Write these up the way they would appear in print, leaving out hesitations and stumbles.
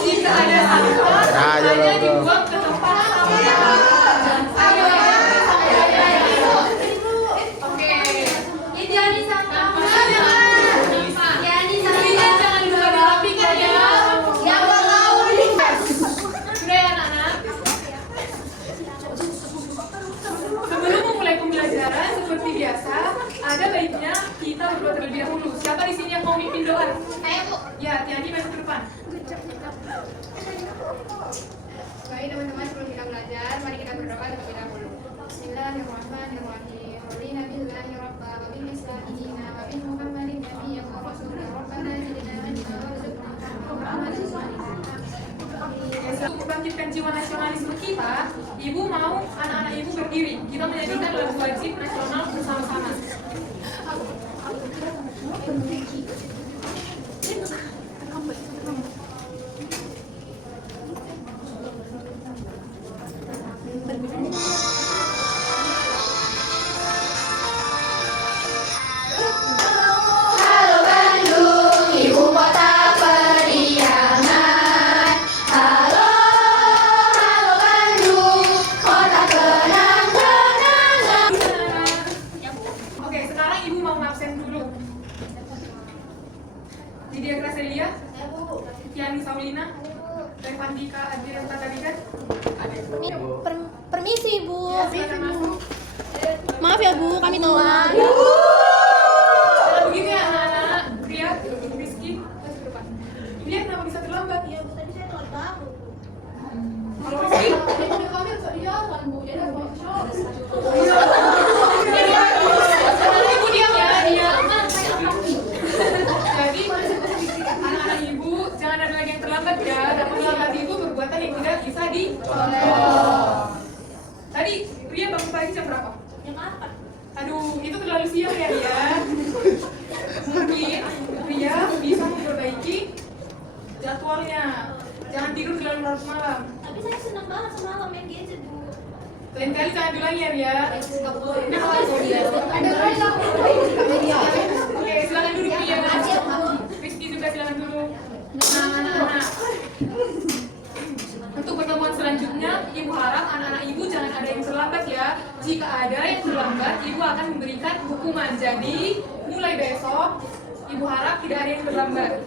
Jika ada sampah, hanya dibuang ke tempat sampah. Ayo, oke. Jadi sampah. Jangan lupa dirapikan ya. Ya Allah. Sudah ya anak-anak. Sebelum memulai pembelajaran seperti biasa, ada baiknya kita berdoa terlebih dahulu. Siapa di sini yang mau mimpin doa? Ayo Bu. Ya, Tiani masuk ke depan. Baik teman-teman, sebelum kita belajar, mari kita berdoa terlebih dahulu. Bismillahirrahmanirrahim. Radiina billahi rabba wa bil islami dina wa bi Muhammadin nabiyyan wa rasulan. Rabbana zidna ilma warzuqna Untuk membangkitkan jiwa nasionalisme kita, Ibu mau anak-anak Ibu berdiri. Kita menyanyikan lagu wajib nasional bersama-sama. Halo Bandung, ibu kota periangan. Halo Bandung, kota kenang-kenangan. Oke, sekarang Ibu mau absen dulu. Lydia Gracelia, Tiani Saulina, Revandika Adriana Tarigan. Permisi Bu. Silakan masuk. Maaf ya Bu, kami telat. Kalau begitu ya anak-anak, Ria, Rizky, masuk ke depan. Ria kenapa bisa terlambat? Iya Bu, tadi saya telat banget. Kalau Rizky? Ibu diam ya, diam. Jadi anak-anak Ibu jangan ada lagi yang terlambat ya. Dan terlambat itu perbuatan yang tidak bisa dicontoh. Tadi Ria bangun pagi jam berapa? Yang apa? Aduh, itu terlalu siang ya Ria. Mungkin Ria bisa memperbaiki jadwalnya. Jangan tidur terlalu larut malam. Tapi saya senang banget semalam main gadget Bu. Lain kali jangan diulangi ya Ria. Oke, silakan duduk Ria. Rizky juga silakan duduk. Nah, anak-anak. Untuk pertemuan selanjutnya, Ibu harap anak-anak Ibu jangan ada yang terlambat ya. Jika ada yang terlambat, Ibu akan memberikan hukuman. Jadi, mulai besok, Ibu harap tidak ada yang terlambat.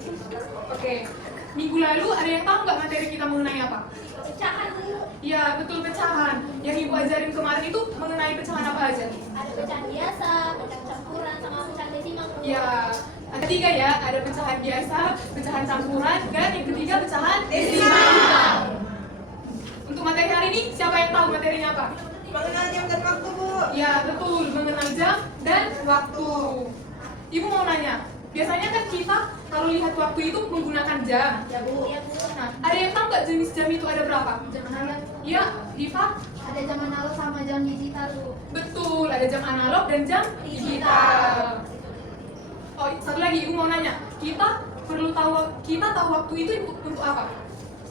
Oke. Minggu lalu ada yang tahu nggak materi kita mengenai apa? Pecahan Bu. Ya, betul pecahan. Yang Ibu ajarin kemarin itu mengenai pecahan apa aja? Ada pecahan biasa, pecahan campuran, sama pecahan desimal Bu. Ya, ada tiga ya. Ada pecahan biasa, pecahan campuran, dan yang ketiga pecahan desimal. Untuk materi hari ini, siapa yang tahu materinya apa? Mengenal jam dan waktu, Bu. Ya, betul. Mengenal jam dan waktu. Ibu mau nanya, biasanya kan kita kalau lihat waktu itu menggunakan jam. Ya Bu. Iya Bu. Nah, ada yang tahu nggak jenis jam itu ada berapa? Jam analog. Ya, Diva? Ada jam analog sama jam digital Bu. Betul, ada jam analog dan jam digital. Oh, satu lagi Ibu mau nanya, kita tahu waktu itu untuk apa?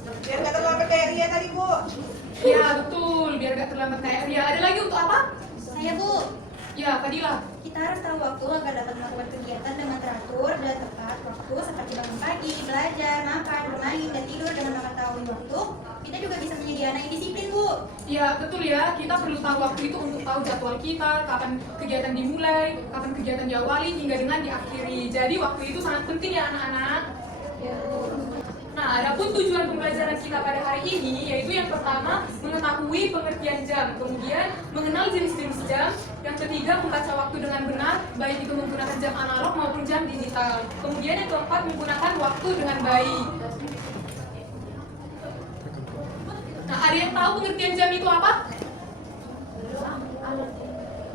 Biar nggak terlambat kayak Ria tadi, Bu. Ya, betul, biar nggak terlambat kayak Ria. Ada lagi untuk apa? Saya Bu. Ya, Fadila. Kita harus tahu waktu agar dapat melakukan kegiatan dengan teratur dan tepat waktu seperti bangun pagi, belajar, makan, bermain, dan tidur dengan mengetahui waktu. Kita juga bisa menjadi anak yang disiplin, Bu. Ya, betul ya. Kita perlu tahu waktu itu untuk tahu jadwal kita, kapan kegiatan dimulai, kapan kegiatan diawali, hingga dengan diakhiri. Jadi, waktu itu sangat penting ya anak-anak. Nah, adapun tujuan pembelajaran kita pada hari ini yaitu yang pertama mengetahui pengertian jam, kemudian mengenal jenis-jenis jam, yang ketiga membaca waktu dengan benar, baik itu menggunakan jam analog maupun jam digital. Kemudian yang keempat menggunakan waktu dengan baik. Nah, ada yang tahu pengertian jam itu apa?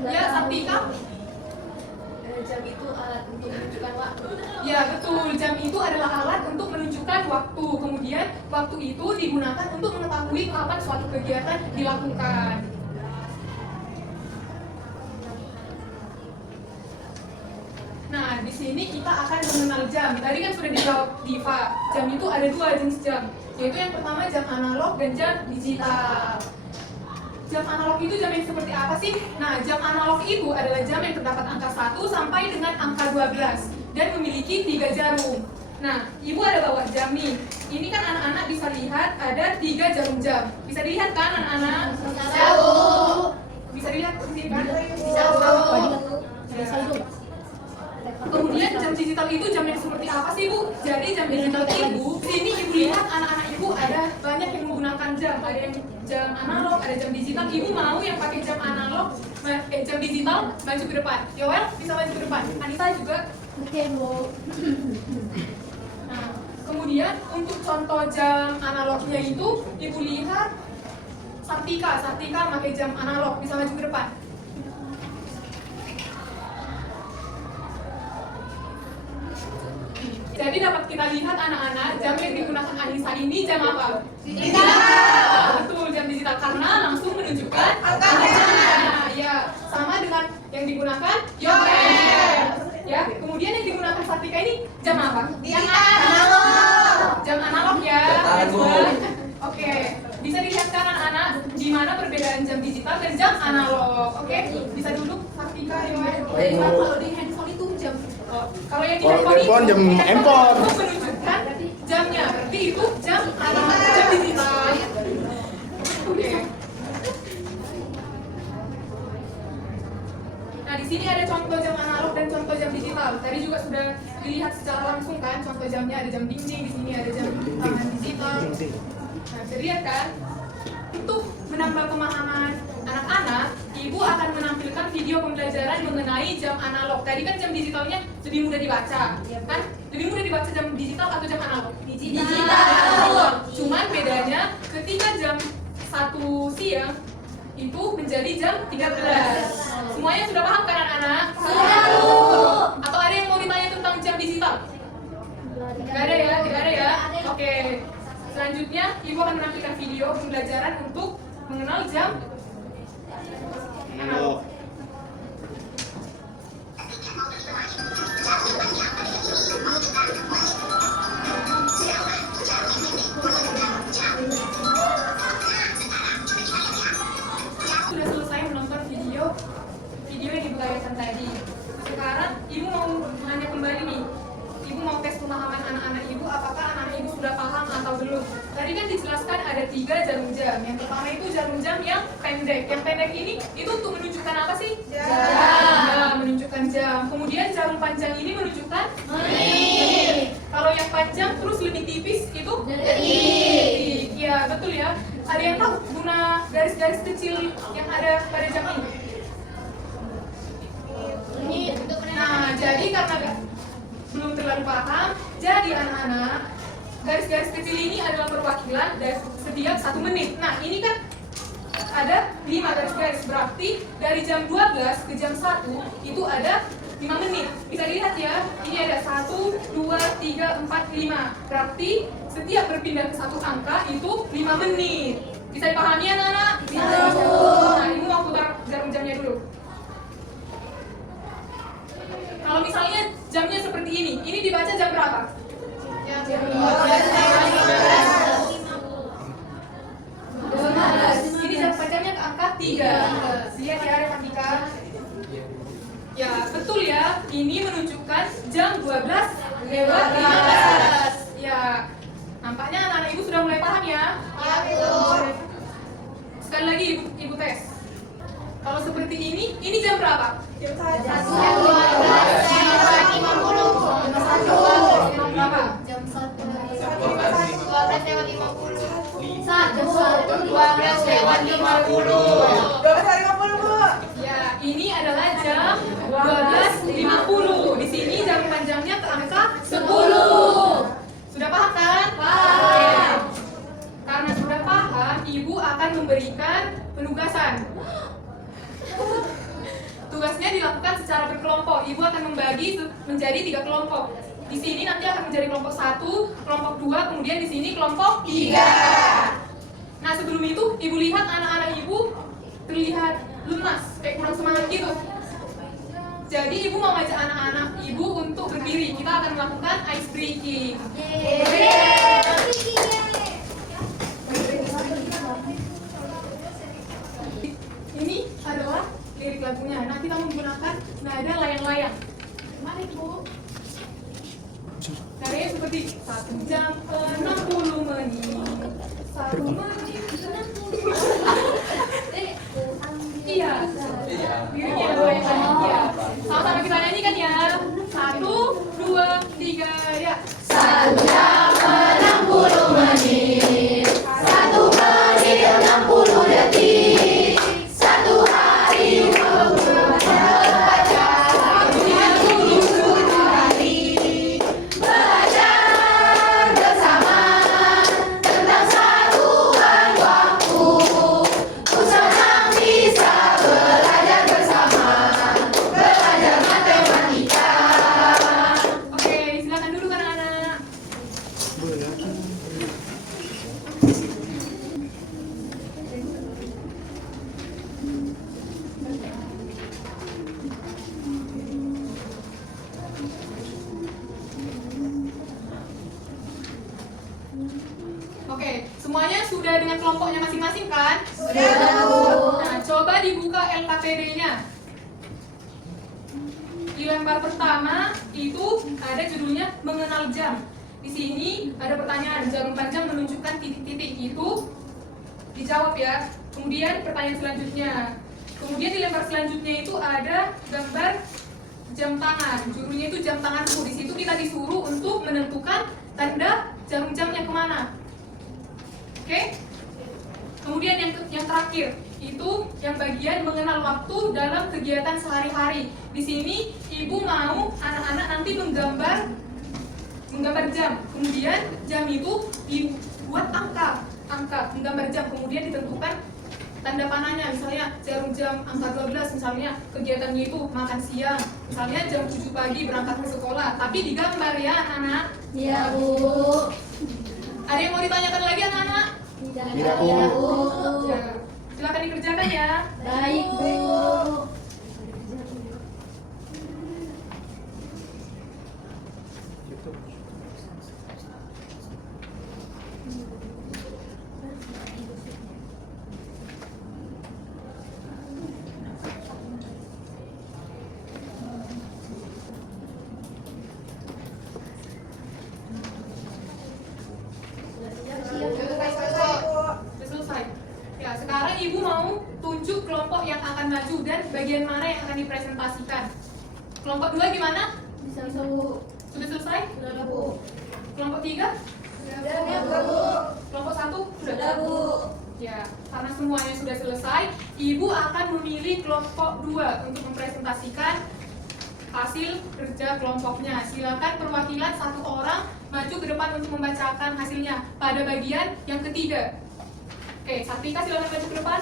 Ya, Saptika? Jam itu alat untuk menunjukkan waktu. Ya, betul. Jam itu adalah alat untuk menunjukkan waktu. Kemudian, waktu itu digunakan untuk mengetahui kapan suatu kegiatan dilakukan. Nah, di sini kita akan mengenal jam. Tadi kan sudah dijawab Diva. Jam itu ada dua jenis jam, yaitu yang pertama jam analog dan jam digital. Jam analog itu jam yang seperti apa sih? Nah, jam analog itu adalah jam yang terdapat angka 1 sampai dengan angka 12 dan memiliki 3 jarum. Nah, ibu ada bawa jam nih. Ini kan anak-anak bisa lihat ada 3 jarum jam. Bisa dilihat kan anak-anak? Bisa dilihat di sini kan? Kemudian jam digital itu jam yang seperti apa sih Bu? Jadi jam digital ibu, sini ibu lihat anak-anak ibu ada banyak yang menggunakan jam. Ada yang jam analog, ada jam digital. Ibu mau yang pakai jam analog, jam digital maju ke depan. Yoel bisa maju ke depan. Anita juga. Oke, Bu. Nah, kemudian untuk contoh jam analognya itu ibu lihat Sartika pakai jam analog, bisa maju ke depan. Jadi dapat kita lihat anak-anak jam yang digunakan Anissa ini jam apa? Digital. Betul, jam digital karena langsung menunjukkan angkanya. Ya, sama dengan yang digunakan Yoel. Ya, kemudian yang digunakan Sartika ini jam apa? Jam analog ya. Oke, bisa dilihat kan anak-anak di mana perbedaan jam digital dan jam analog. Oke, bisa duduk Sartika Yoel. Kalau di handphone itu jam. Kalau yang di handphone jam handphone menunjukkan jamnya, berarti itu jam analog, jam digital. Oke. Nah, di sini ada contoh jam analog dan contoh jam digital. Tadi juga sudah dilihat secara langsung kan, contoh jamnya ada jam dinding, di sini ada jam tangan digital. Nah, bisa lihat kan? Untuk menambah pemahaman anak-anak, ibu akan menampilkan video pembelajaran mengenai jam analog. Tadi kan jam digitalnya lebih mudah dibaca, kan? Lebih mudah dibaca jam digital atau jam analog? Digital. Cuman bedanya ketika jam 1 siang itu menjadi jam 13. Semuanya sudah paham kan anak-anak? Sudah, Bu. Atau ada yang mau ditanya tentang jam digital? Tidak ada ya? Tidak ada ya? Oke. Selanjutnya, ibu akan menampilkan video pembelajaran untuk mengenal jam analog. Sudah selesai menonton video yang diperlihatkan tadi. Sekarang ibu mau nanya kembali nih. Ibu mau tes pemahaman anak-anak ibu, apakah anak ibu sudah paham atau belum? Tadi kan dijelaskan ada 3 jarum jam. Yang pertama itu jarum jam yang pendek. Yang pendek ini itu untuk menunjukkan apa sih? Jam. Ya, menunjukkan jam. Kemudian jarum panjang ini menunjukkan menit. Kalau yang panjang terus lebih tipis itu detik. Ya, betul ya. Ada yang tahu guna garis-garis kecil yang ada pada jam ini? Nah, jadi karena belum terlalu paham, jadi anak-anak, garis-garis kecil ini adalah perwakilan dari setiap 1 menit. Nah, ini kan ada 5 garis-garis, berarti dari jam 12 ke jam 1 itu ada 5 menit. Bisa dilihat ya, ini ada 1, 2, 3, 4, 5. Berarti setiap berpindah ke 1 angka itu 5 menit. Bisa dipahami anak-anak? Bisa. Nah, ibu mau putar jarum jamnya dulu. Kalau misalnya jamnya seperti ini dibaca jam berapa? Jam 12. Ini jam panjangnya ke angka 3. Lihat ya rekan-rekan. Ya, betul ya. Ini menunjukkan jam 12 lewat 15. Ya, nampaknya anak-anak ibu sudah mulai paham ya? Ya, betul. Sekali lagi ibu tes. Kalau seperti ini jam berapa? Jam 1. Jam berapa? Jam 1. 12.50, Bu. Ya, ini adalah jam 12.50. Di sini jam panjangnya ke angka 10. Sudah paham kan? Paham. Karena sudah paham, ibu akan memberikan penugasan. Tugasnya dilakukan secara berkelompok. Ibu akan membagi menjadi 3 kelompok. Di sini nanti akan menjadi kelompok 1, kelompok 2, kemudian di sini kelompok 3. Nah, sebelum itu ibu lihat anak-anak ibu terlihat lemas, kayak kurang semangat gitu. Jadi ibu mau ngajak anak-anak ibu untuk berdiri. Kita akan melakukan ice breaking. Ini adalah lirik lagunya. Nah, kita menggunakan nada layang-layang. Mari Bu. Nadanya seperti seperti 1 jam 60 menit, 1 menit 60 iya liriknya goyang ya. Sama-sama kita nyanyikan ya. 1, 2, 3 ya. 1 jam 60 menit, 1 menit 60 detik, 1 hari 24 jam 37 hari. Belajar bersama tentang satuan waktu. Ku senang bisa belajar bersama, belajar matematika. Oke, silakan duduk anak-anak. Oke, semuanya sudah dengan kelompoknya masing-masing kan? Sudah, Bu. Nah, coba dibuka LKPD-nya. Di lembar pertama itu ada judulnya mengenal jam. Di sini ada pertanyaan, jarum panjang menunjukkan titik-titik, itu dijawab ya. Kemudian pertanyaan selanjutnya. Kemudian di lembar selanjutnya itu ada gambar jam tangan. Judulnya itu jam tanganku. Di situ kita disuruh untuk menentukan tanda jarum jamnya kemana. Oke? Kemudian yang terakhir itu yang bagian mengenal waktu dalam kegiatan sehari-hari. Di sini ibu mau anak-anak nanti menggambar jam. Kemudian jam itu dibuat angka menggambar jam. Kemudian ditentukan tanda panahnya. Misalnya jarum jam angka 12, misalnya kegiatannya itu makan siang. Misalnya jam 7 pagi berangkat ke sekolah. Tapi digambar ya anak-anak. Iya, Bu. Ada yang mau ditanyakan lagi anak-anak? Tidak, Bu. Ya. Silakan dikerjakan ya. Baik, Bu. Selesai, Bu. Sudah selesai. Ya, sekarang ibu mau tunjuk kelompok yang akan maju dan bagian mana yang akan dipresentasikan. Kelompok 2 gimana? Bisa, Bu. Sudah selesai? Sudah, Bu. Kelompok 3? Sudah, Bu. Kelompok 1? Sudah, Bu. Ya, karena semuanya sudah selesai, ibu akan memilih kelompok 2 untuk mempresentasikan hasil kerja kelompoknya. Silakan perwakilan 1 orang maju ke depan untuk membacakan hasilnya pada bagian yang ketiga. Oke, Satika silakan maju ke depan.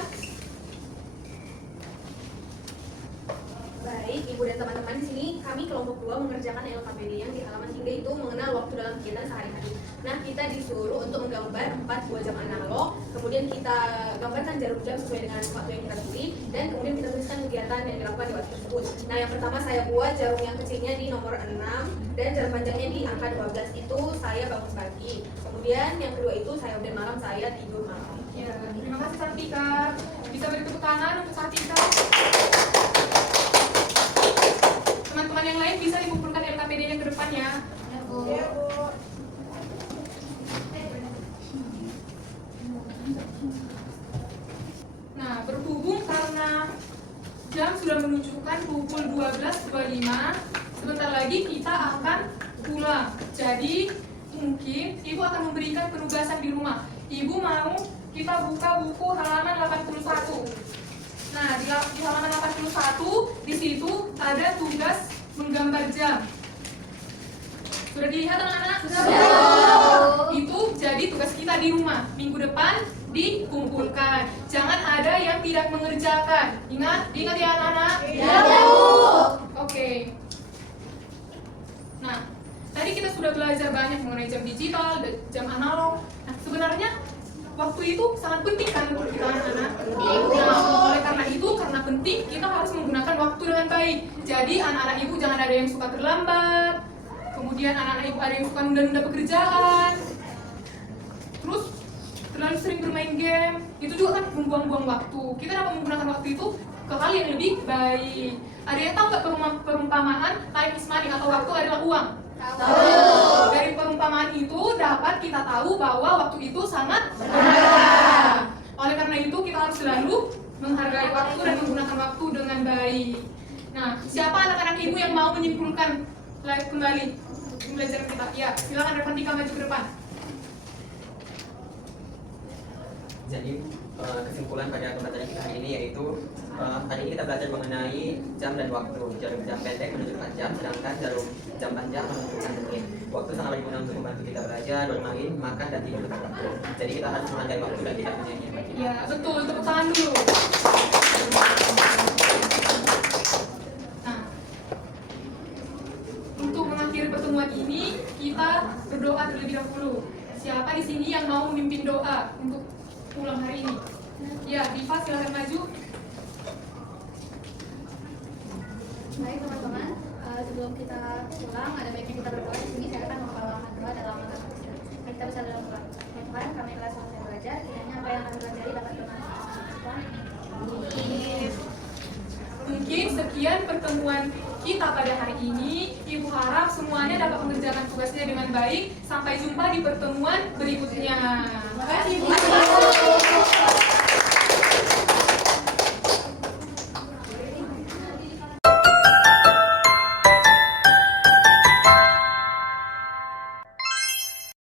Baik, Ibu dan teman-teman, di sini kami kelompok 2 mengerjakan LKPD yang di halaman 3 itu mengenal waktu dalam kegiatan sehari-hari. Nah, kita disuruh untuk menggambar 4 buah jam analog, kemudian kita gambarkan jarum jam sesuai dengan waktu yang kita pilih, dan kemudian kita tuliskan kegiatan yang dilakukan di waktu tersebut. Nah, yang pertama saya buat jarum yang kecilnya di nomor 6, dan jarum panjangnya di angka 12 itu saya bangun pagi. Kemudian yang kedua itu saya udah malam, saya tidur malam. Ya, terima kasih Satika. Bisa beri tepuk tangan untuk Satika. Teman-teman yang lain bisa dikumpulkan LKPD-nya ke depan ya. Iya, Bu. Nah, berhubung karena jam sudah menunjukkan pukul 12.25, sebentar lagi kita akan pulang. Jadi, mungkin Ibu akan memberikan penugasan di rumah. Ibu mau kita buka buku halaman 81. Nah, di halaman 81, di situ ada tugas menggambar jam. Sudah dilihat anak-anak? Sudah. Itu jadi tugas kita di rumah. Minggu depan dikumpulkan. Jangan ada yang tidak mengerjakan. Ingat ya anak-anak? Iya, Bu. Oke. Nah, tadi kita sudah belajar banyak mengenai jam digital, jam analog. Nah, sebenarnya waktu itu sangat penting kan untuk kita anak-anak. Nah, oleh karena itu, karena penting, kita harus menggunakan waktu dengan baik. Jadi anak-anak ibu jangan ada yang suka terlambat. Kemudian anak-anak ibu ada yang suka nunda-nunda pekerjaan. Terus terlalu sering bermain game. Itu juga kan membuang-buang waktu. Kita dapat menggunakan waktu itu ke hal yang lebih baik. Ada yang tahu nggak perumpamaan time is money atau waktu adalah uang? Tahu. Dari perumpamaan kita tahu bahwa waktu itu sangat berharga. Oleh karena itu kita harus selalu menghargai waktu dan menggunakan waktu dengan baik. Nah, siapa anak-anak ibu yang mau menyimpulkan kembali pembelajaran kita? Ya, silakan Revantika maju ke depan. Jadi kesimpulan pada pembelajaran kita hari ini yaitu hari ini kita belajar mengenai jam dan waktu. Jarum jam pendek menunjukkan jam, sedangkan jarum jam panjang menunjukkan menit. Waktu sangat berguna untuk membantu kita belajar, bermain, makan, dan tidur tepat waktu. Jadi kita harus menghargai waktu dan tidak menyanyiakan. Ya, betul. Tepuk tangan dulu. Nah, untuk mengakhiri pertemuan ini, kita berdoa terlebih dahulu. Siapa di sini yang mau memimpin doa untuk pulang hari ini? Ya, Diva silahkan maju. Baik teman-teman, sebelum kita pulang, ada baiknya kita berdoa di sini. Saya akan membawakan doa dalam langkah Kristen. Mari kita bersama dalam doa. Ya Tuhan, kami telah selesai belajar. Kiranya apa yang kami pelajari dapat bermanfaat. Mungkin sekian pertemuan kita pada hari ini. Ibu harap semuanya dapat mengerjakan tugasnya dengan baik. Sampai jumpa di pertemuan berikutnya. Terima kasih, Bu.